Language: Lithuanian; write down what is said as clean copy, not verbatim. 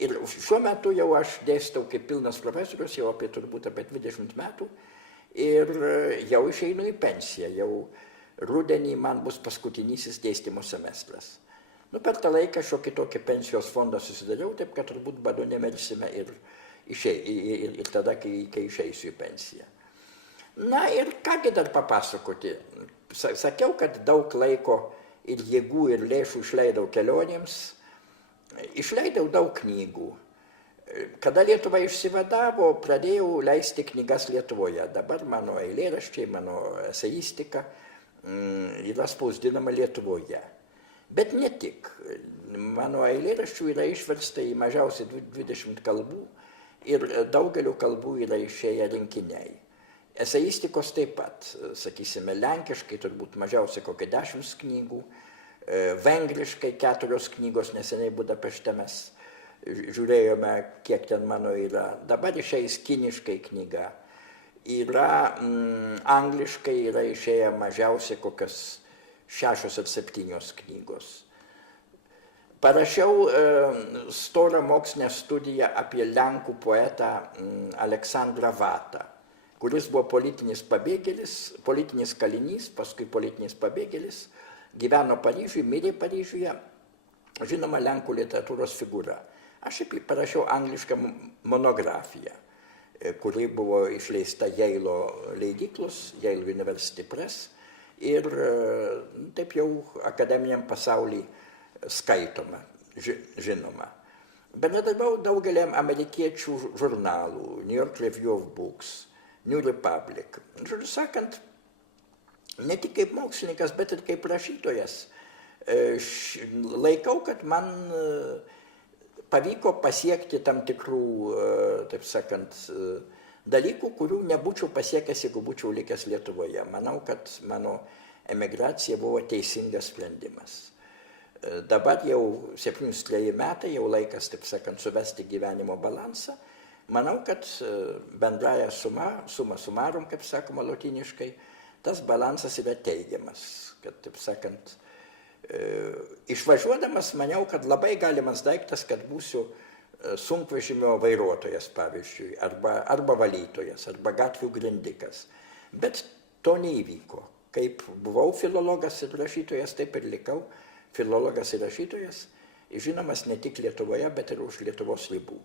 Ir šiuo metu jau aš dėstau kaip pilnas profesorius, jau turbūt apie 20 metų, ir jau išeinu į pensiją, jau rudenį man bus paskutinysis dėstymo semestras. Per tą laiką šiokį tokį pensijos fondą susidariau, taip kad turbūt badu nemersime ir tada, kai išeisiu į pensiją. Na ir kągi dar papasakoti. Sakiau, kad daug laiko ir jėgų ir lėšų išleidau kelionėms. Išleidau daug knygų. Kada Lietuva išsivadavo, pradėjau leisti knygas Lietuvoje. Dabar mano eilėraščiai, mano eseistika yra spausdinama Lietuvoje. Bet ne tik. Mano eilėraščių yra išversta į mažiausiai 20 kalbų ir daugeliu kalbų yra išėję rinkiniai. Eseistikos taip pat, sakysime, lenkiškai turbūt mažiausiai kokia 10 knygų, vengriškai 4 knygos, neseniai Budapešte mes žiūrėjome, kiek ten mano yra. Dabar išeis kiniškai knyga. Yra angliškai, yra išėję mažiausiai kokias 6 ar 7 knygos. Parašiau storą mokslinę studiją apie lenkų poetą Aleksandrą Vatą, kuris buvo politinis pabėgėlis, politinis kalinys, paskui politinis pabėgėlis, gyveno Paryžiuje, mirė Paryžiuje, žinoma, lenkų literatūros figūra. Aš parašiau anglišką monografiją, kuri buvo išleista Jeilo leidyklos, Yale University Press, ir taip jau akademiniam pasaulyje skaitoma, žinoma. Bendradarbiau daugeliam amerikiečių žurnalų, New York Review of Books, New Republic. Žodžiu sakant, ne tik kaip mokslininkas, bet ir kaip rašytojas. Laikau, kad man pavyko pasiekti tam tikrų, taip sakant, dalykų, kurių nebūčiau pasiekęs, jeigu būčiau likęs Lietuvoje. Manau, kad mano emigracija buvo teisingas sprendimas. Dabar jau 73 metai, jau laikas, taip sakant, suvesti gyvenimo balansą. Manau, kad bendraja suma sumarum, kaip sakoma lotyniškai, tas balansas yra teigiamas. Kad, taip sakant, išvažiuodamas maniau, kad labai galimas daiktas, kad būsiu sunkvežimio vairuotojas, pavyzdžiui, arba valytojas, arba gatvių grindikas. Bet to neįvyko. Kaip buvau filologas ir rašytojas, taip ir likau filologas ir rašytojas, žinomas ne tik Lietuvoje, bet ir už Lietuvos ribų.